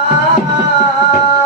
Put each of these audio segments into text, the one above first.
महाराज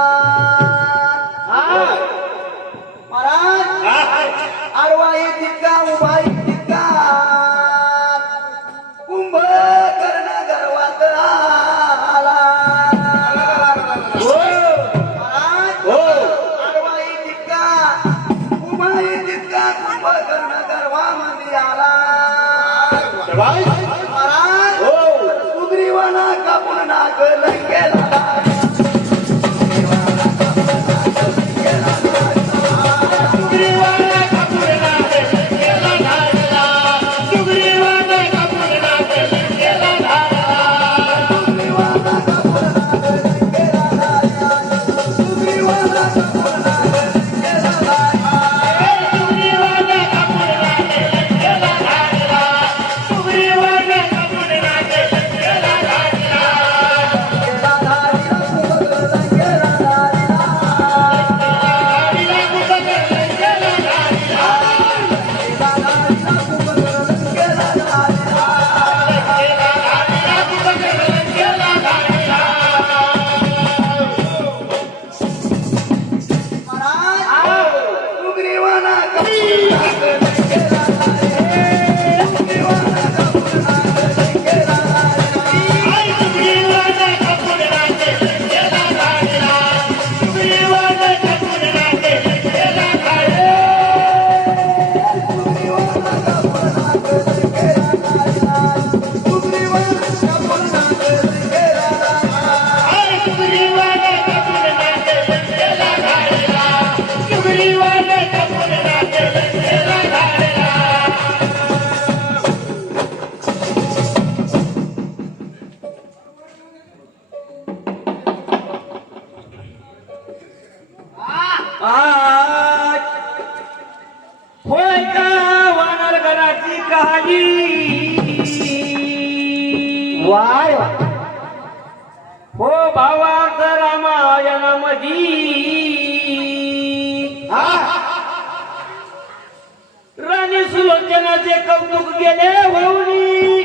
सुलोचनाचे कौतुक गेले होऊनी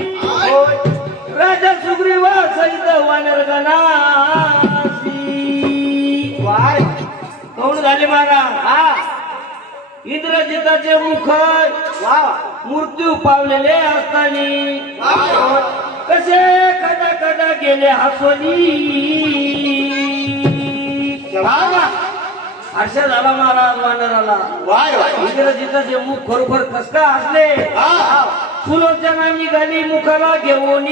राजा सुग्रीवा सहित वानरगणासी वाय. कौन झाले महाराज. इंद्रजिताचे मुख वा. मृत्यू पावलेले असताना. कसे खडा खडा गेले हसवली हर्ष झाला महाराज वानराला वाय वाय. इंद्रजिताचे मुख खरोखर कस का हसले सुलोचना निघाली मुखाला घेऊन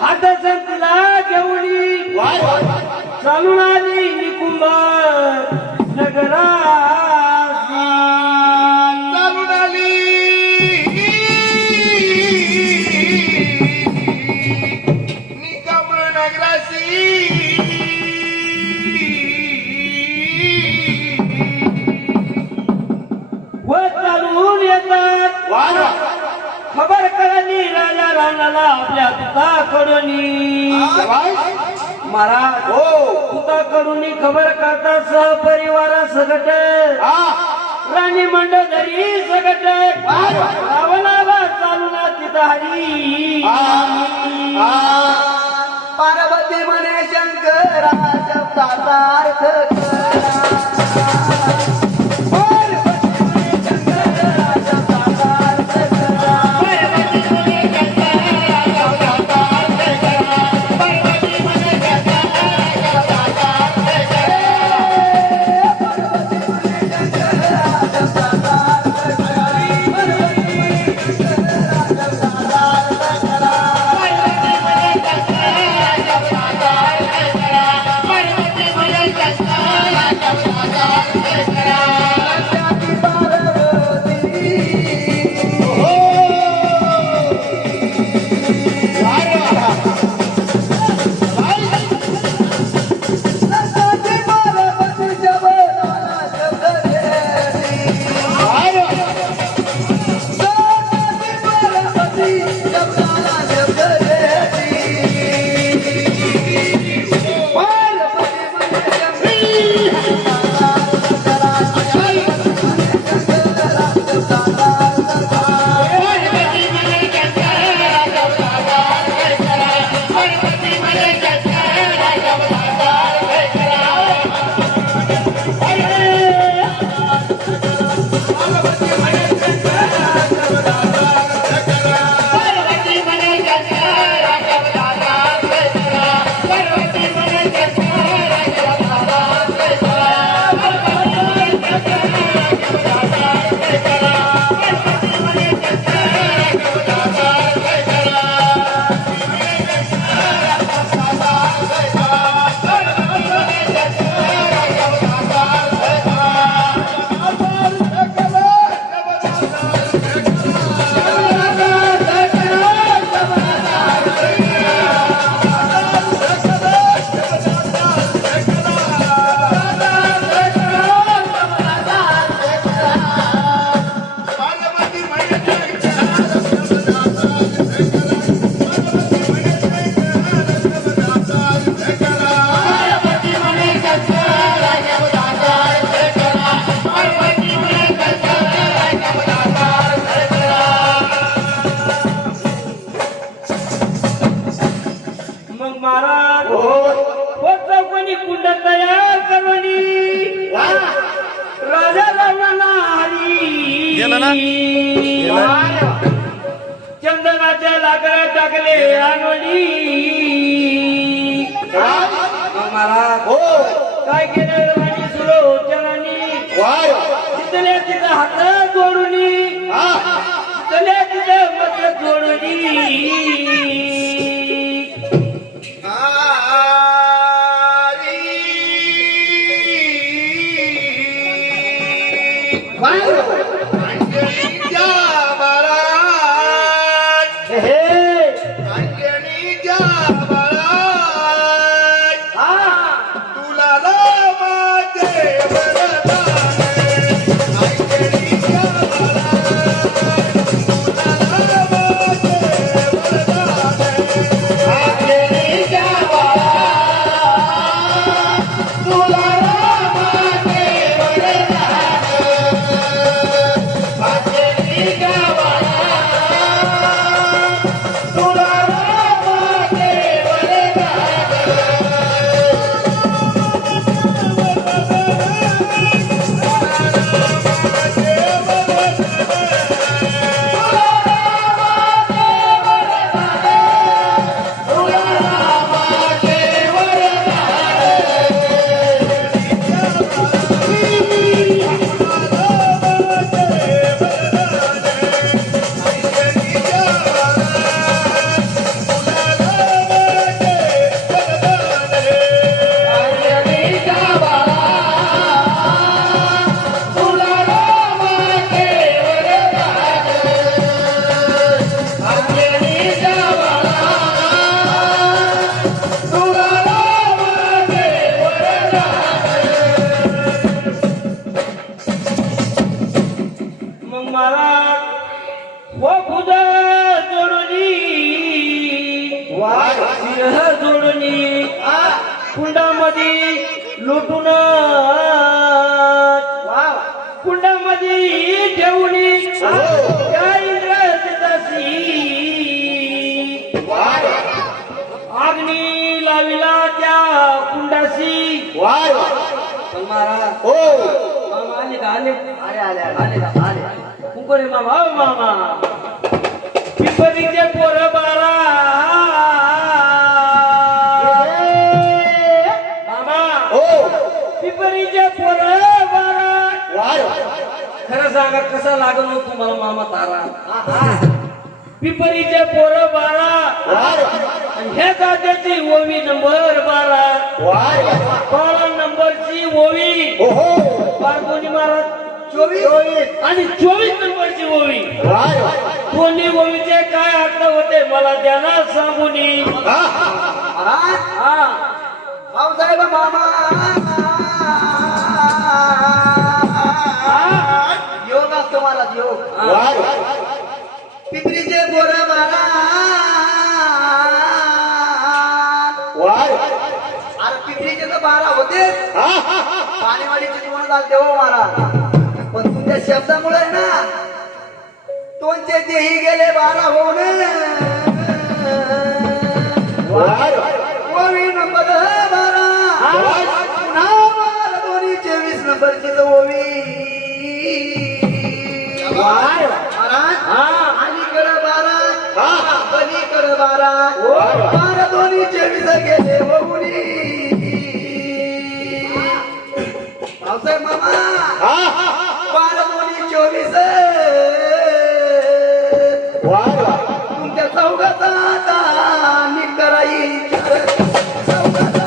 हात संतीला घेऊन वाय चालून आली निकुंभ नगरा राणाला आपल्या पिताकडून महाराज हो. पिताकडून खबर करता सहपरिवार सगट राणी मंडळी सगट रावणाला चालून तिथारी. पार्वती म्हणे शंकरा शब्दाचा अर्थ करा. महाराज होय. काय केलं राणी सुलोचनानी वाय. तिथल्या तिथं हात जोडून हा. तिथल्या तिथं मत जोडून लुटून कुंडामध्ये इंद्रदासी अग्नी लाविला त्या कुंडाशी. पण महाराज. मामा आले का? आले. आले आले आले. आले कुंकोरे मामा. ओ मामा. पिपरीचे पोर बारा सांगा कसा लागल हो तुम्हाला मामा तारा? पिपरीचे पोर बारा आणि ह्या जात्याची ओवी नंबर बारा बारा नंबरची ओवी. बारकोणी महाराज चोवीस. आणि चोवीस नंबरची ओवी. कोणी ओवीचे काय अर्थ होते मला त्यांना सांगून. पिपरीचे बोर मारा अरे पिपरीचे तर बारा होते. पाणीवाडीचे दोन झाले हो मारा. पण तुमच्या शब्दामुळे ना दोनचे तेही गेले बारा होऊन. ओवी नंबर बारा. पुन्हा बारा दोन्ही चोवीस नंबरची तर दोन्ही चोवीस गेले ओवी भाऊसाहेब मामा बारा दोन्ही चोवीस तुमच्या चौघाचा आता नीट कराई चौघाचा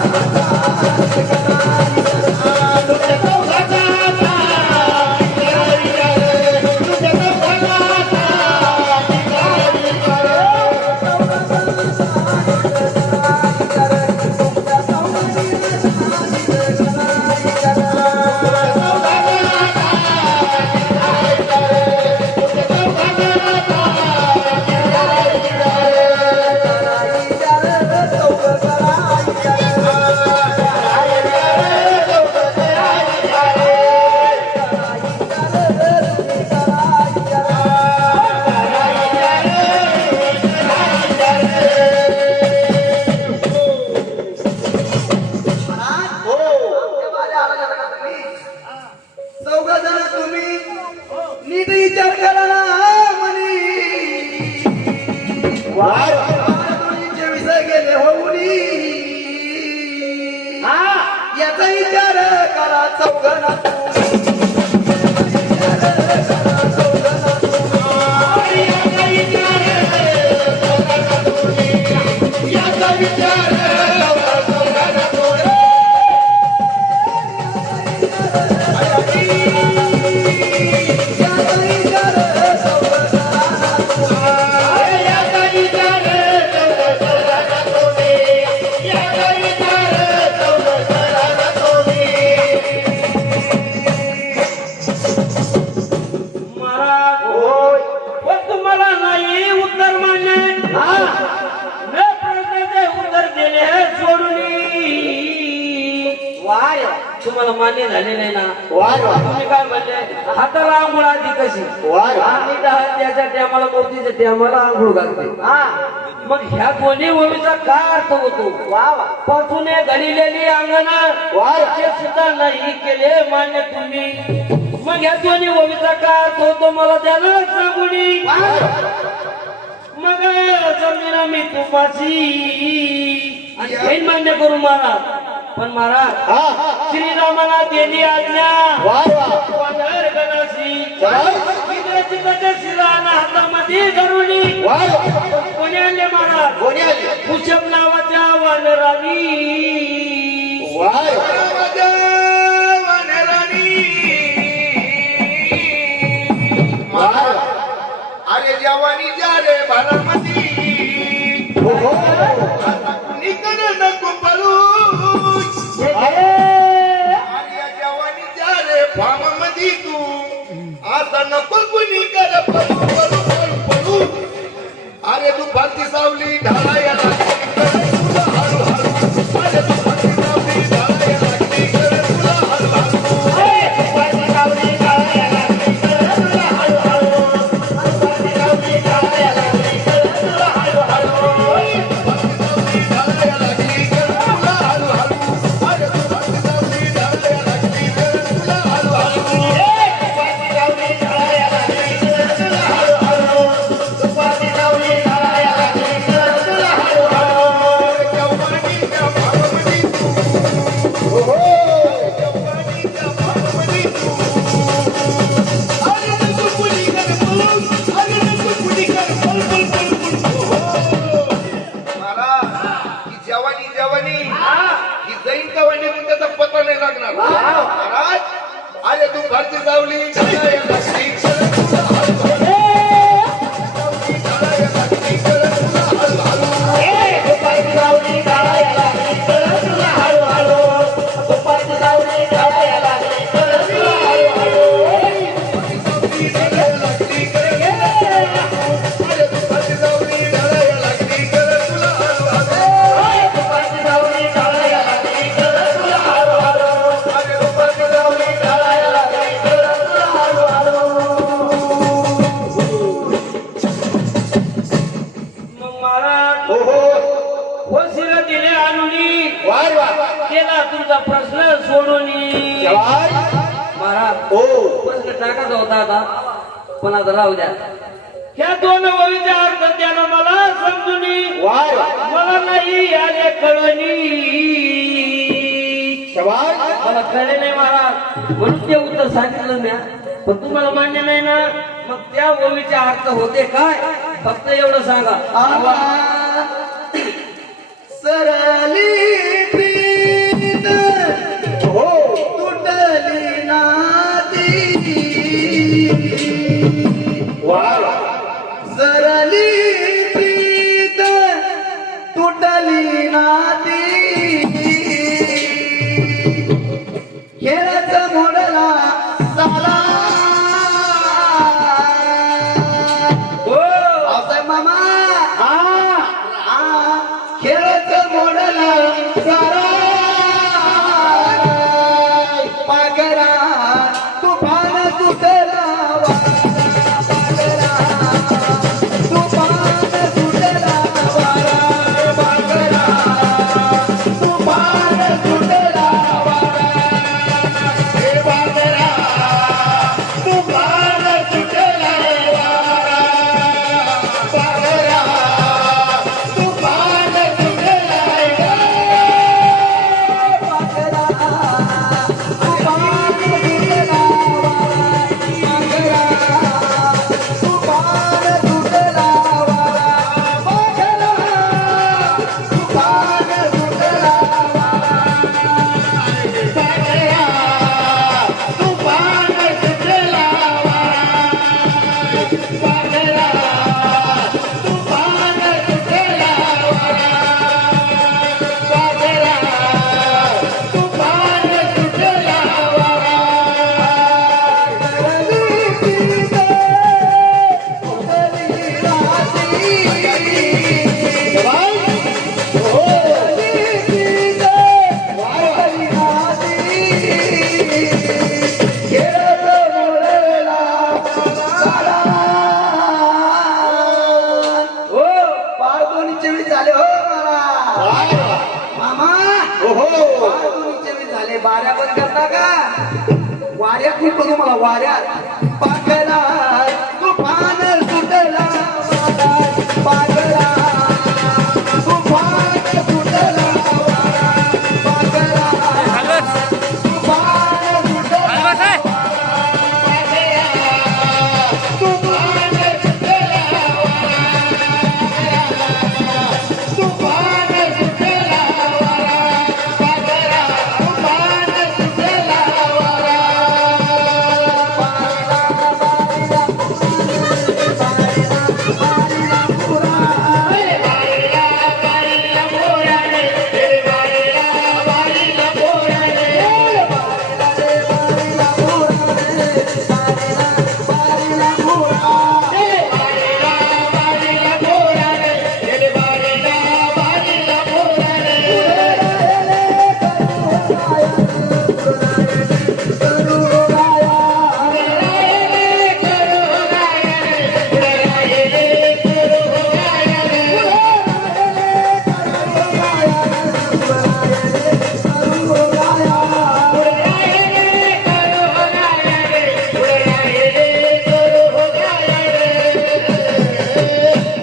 आंघोळ आधी कशी? आम्ही दहा त्याच्या टायमाला मोतीच्या टायमाला आंघोळ घालते मग ह्या दोन्ही ओळीचा काय अर्थ होतो? वा वा. पासून घडलेली अंगणा ते सुद्धा नाही केले मान्य तुम्ही. मग ह्या दोन्ही ओळीचा काय अर्थ होतो? मला त्याला सांगुनी मग जमीन मी तुपाची. आणि मान्य करू महाराज पण महाराज श्रीरामाला दिली आज्ञा. वानर गणाशी हातामध्ये धरुणी कोणी आणले महाराज? कुशप नावाच्या वानरानी. अरे जवानी जा रे बारामती. अरे तू भक्ती सावली ढाला नाही लागणार. महाराज अरे तू भारती सावली आता राहू द्या. ह्या दोन ओळीचा अर्थ त्यानं मला समजून वार मला नाही आले कळणी. मला कळले नाही महाराज. म्हणून ते उत्तर सांगितलं म्या पण तुम्हाला मान्य नाही ना? मग त्या ओळीचे अर्थ होते काय? फक्त एवढं सांगा. सरली. aquela